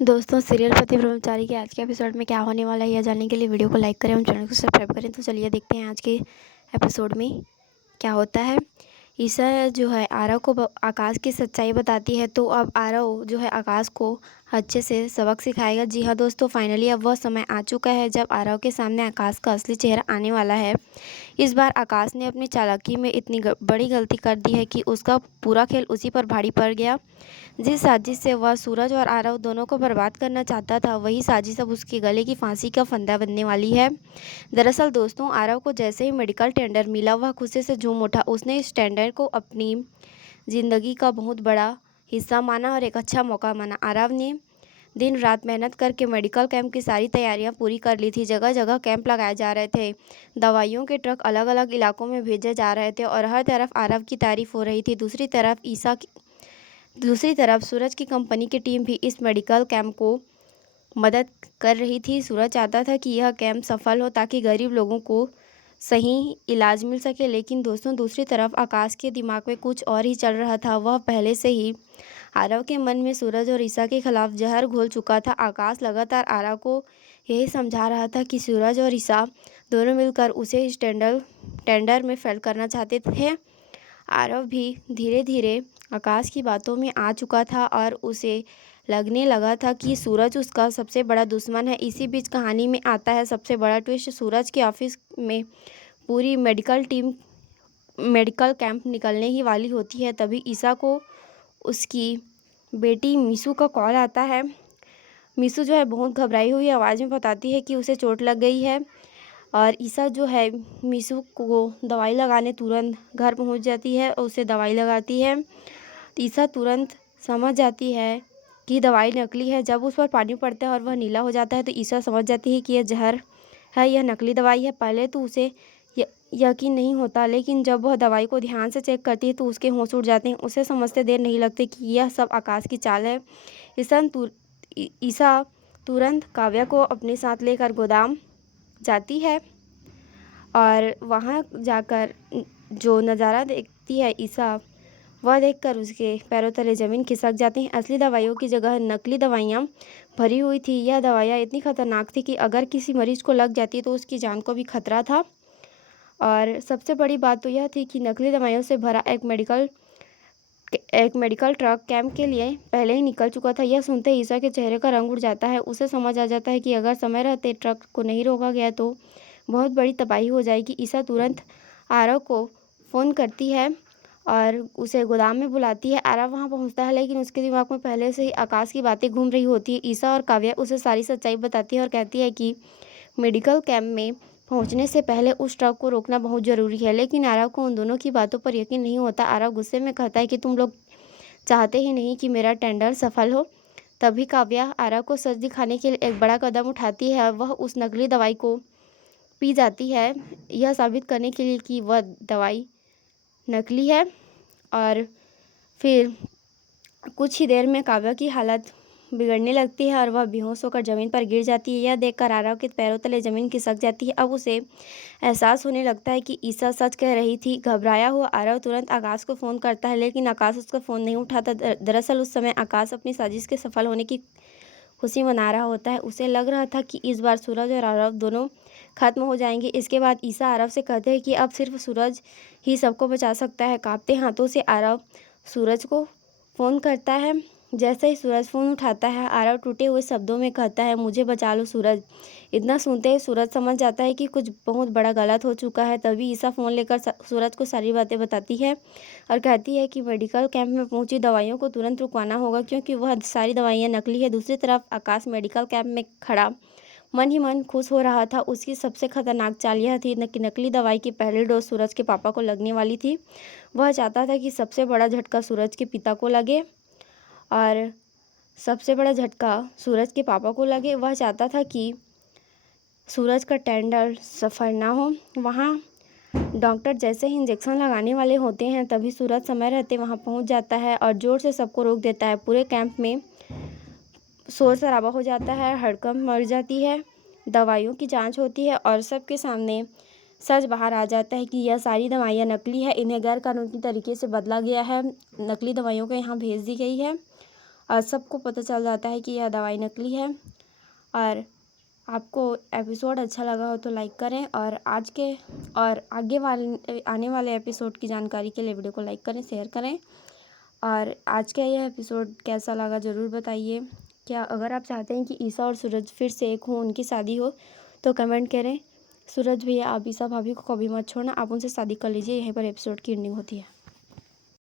दोस्तों सीरियल पति ब्रह्मचारी के आज के एपिसोड में क्या होने वाला है यह जानने के लिए वीडियो को लाइक करें और चैनल को सब्सक्राइब करें। तो चलिए देखते हैं आज के एपिसोड में क्या होता है। ईशा जो है आरव को आकाश की सच्चाई बताती है, तो अब आरव जो है आकाश को अच्छे से सबक सिखाएगा। जी हाँ दोस्तों, फाइनली अब वह समय आ चुका है जब आरव के सामने आकाश का असली चेहरा आने वाला है। इस बार आकाश ने अपनी चालाकी में इतनी बड़ी गलती कर दी है कि उसका पूरा खेल उसी पर भारी पड़ गया। जिस साजिश से वह सूरज और आरव दोनों को बर्बाद करना चाहता था, वही साजिश अब उसके गले की फांसी का फंदा बनने वाली है। दरअसल दोस्तों, आरव को जैसे ही मेडिकल टेंडर मिला, वह खुशी से झूम उठा। उसने इस टेंडर को अपनी ज़िंदगी का बहुत बड़ा हिस्सा माना और एक अच्छा मौका माना। आरव ने दिन रात मेहनत करके मेडिकल कैंप की सारी तैयारियां पूरी कर ली थी। जगह जगह कैंप लगाए जा रहे थे, दवाइयों के ट्रक अलग अलग इलाकों में भेजे जा रहे थे और हर तरफ आरव की तारीफ हो रही थी। दूसरी तरफ सूरज की कंपनी की टीम भी इस मेडिकल कैंप को मदद कर रही थी। सूरज चाहता था कि यह कैंप सफल हो ताकि गरीब लोगों को सही इलाज मिल सके। लेकिन दोस्तों, दूसरी तरफ आकाश के दिमाग में कुछ और ही चल रहा था। वह पहले से ही आरव के मन में सूरज और ईशा के खिलाफ जहर घोल चुका था। आकाश लगातार आरव को यही समझा रहा था कि सूरज और ईशा दोनों मिलकर उसे इस टेंडर में फेल करना चाहते थे। आरव भी धीरे धीरे आकाश की बातों में आ चुका था और उसे लगने लगा था कि सूरज उसका सबसे बड़ा दुश्मन है। इसी बीच कहानी में आता है सबसे बड़ा ट्विस्ट। सूरज के ऑफिस में पूरी मेडिकल टीम मेडिकल कैंप निकलने ही वाली होती है। तभी ईशा को उसकी बेटी मीशू का कॉल आता है। मीशू जो है बहुत घबराई हुई आवाज़ में बताती है कि उसे चोट लग गई है और ईशा जो है मीशू को दवाई लगाने तुरंत घर पहुंच जाती है और उसे दवाई लगाती है। ईशा तुरंत समझ जाती है कि दवाई नकली है। जब उस पर पानी पड़ता है और वह नीला हो जाता है तो ईशा समझ जाती है कि यह जहर है, यह नकली दवाई है। पहले तो उसे यकीन नहीं होता, लेकिन जब वह दवाई को ध्यान से चेक करती है तो उसके होश उड़ जाते हैं। उसे समझते देर नहीं लगती कि यह सब आकाश की चाल है। ईशा तुरंत काव्या को अपने साथ लेकर गोदाम जाती है और वहाँ जाकर जो नज़ारा देखती है ईशा, वह देखकर उसके पैरों तले ज़मीन खिसक जाती है। असली दवाइयों की जगह नकली दवाइयाँ भरी हुई थी। यह दवाइयाँ इतनी खतरनाक थी कि अगर किसी मरीज को लग जाती तो उसकी जान को भी खतरा था। और सबसे बड़ी बात तो यह थी कि नकली दवाइयों से भरा एक मेडिकल ट्रक कैंप के लिए पहले ही निकल चुका था। यह सुनते ही ईशा के चेहरे का रंग उड़ जाता है। उसे समझ आ जाता है कि अगर समय रहते ट्रक को नहीं रोका गया तो बहुत बड़ी तबाही हो जाएगी। ईशा तुरंत आरव को फ़ोन करती है और उसे गोदाम में बुलाती है। आरव वहाँ पहुँचता है, लेकिन उसके दिमाग में पहले से ही आकाश की बातें घूम रही होती है। ईशा और काव्या उसे सारी सच्चाई बताती है और कहती है कि मेडिकल कैंप में पहुंचने से पहले उस ट्रक को रोकना बहुत ज़रूरी है। लेकिन आरव को उन दोनों की बातों पर यकीन नहीं होता। आरव गुस्से में कहता है कि तुम लोग चाहते ही नहीं कि मेरा टेंडर सफल हो। तभी काव्या आरव को सच दिखाने के लिए एक बड़ा कदम उठाती है। वह उस नकली दवाई को पी जाती है, यह साबित करने के लिए कि वह दवाई नकली है। और फिर कुछ ही देर में काव्या की हालत बिगड़ने लगती है और वह बेहोश होकर ज़मीन पर गिर जाती है। यह देखकर आरव के पैरों तले ज़मीन खिसक जाती है। अब उसे एहसास होने लगता है कि ईशा सच कह रही थी। घबराया हुआ आरव तुरंत आकाश को फ़ोन करता है, लेकिन आकाश उसका फ़ोन नहीं उठाता। दरअसल उस समय आकाश अपनी साजिश के सफल होने की खुशी मना रहा होता है। उसे लग रहा था कि इस बार सूरज और आरव दोनों खत्म हो जाएंगे। इसके बाद ईशा आरव से कहते हैं कि अब सिर्फ सूरज ही सबको बचा सकता है। कांपते हाथों से आरव सूरज को फ़ोन करता है। जैसे ही सूरज फ़ोन उठाता है, आरव टूटे हुए शब्दों में कहता है, मुझे बचा लो सूरज। इतना सुनते ही सूरज समझ जाता है कि कुछ बहुत बड़ा गलत हो चुका है। तभी ईशा फ़ोन लेकर सूरज को सारी बातें बताती है और कहती है कि मेडिकल कैंप में पहुंची दवाइयों को तुरंत रुकवाना होगा, क्योंकि वह सारी दवाइयाँ नकली है। दूसरी तरफ आकाश मेडिकल कैंप में खड़ा मन ही मन खुश हो रहा था। उसकी सबसे खतरनाक चाल यह थी कि नकली दवाई की पहली डोज सूरज के पापा को लगने वाली थी। वह चाहता था कि सबसे बड़ा झटका सूरज के पिता को लगे और सबसे बड़ा झटका सूरज के पापा को लगे। वह चाहता था कि सूरज का टेंडर सफल ना हो। वहाँ डॉक्टर जैसे ही इंजेक्शन लगाने वाले होते हैं, तभी सूरज समय रहते वहाँ पहुँच जाता है और ज़ोर से सबको रोक देता है। पूरे कैंप में शोर शराबा हो जाता है, हड़कंप मच जाती है, दवाइयों की जांच होती है और सबके सामने सच बाहर आ जाता है कि यह सारी दवाइयाँ नकली है। इन्हें गैर कानूनी तरीके से बदला गया है, नकली दवाइयों को यहाँ भेज दी गई है सबको पता चल जाता है कि यह दवाई नकली है। और आपको एपिसोड अच्छा लगा हो तो लाइक करें, और आगे वाले आने वाले एपिसोड की जानकारी के लिए वीडियो को लाइक करें, शेयर करें। और आज का यह एपिसोड कैसा लगा ज़रूर बताइए। क्या अगर आप चाहते हैं कि ईशा और सूरज फिर से एक हों, उनकी शादी हो, तो कमेंट करें। सूरज भैया, आप ईशा भाभी को कभी मत छोड़ना, आप उनसे शादी कर लीजिए। यहीं पर एपिसोड की एंडिंग होती है।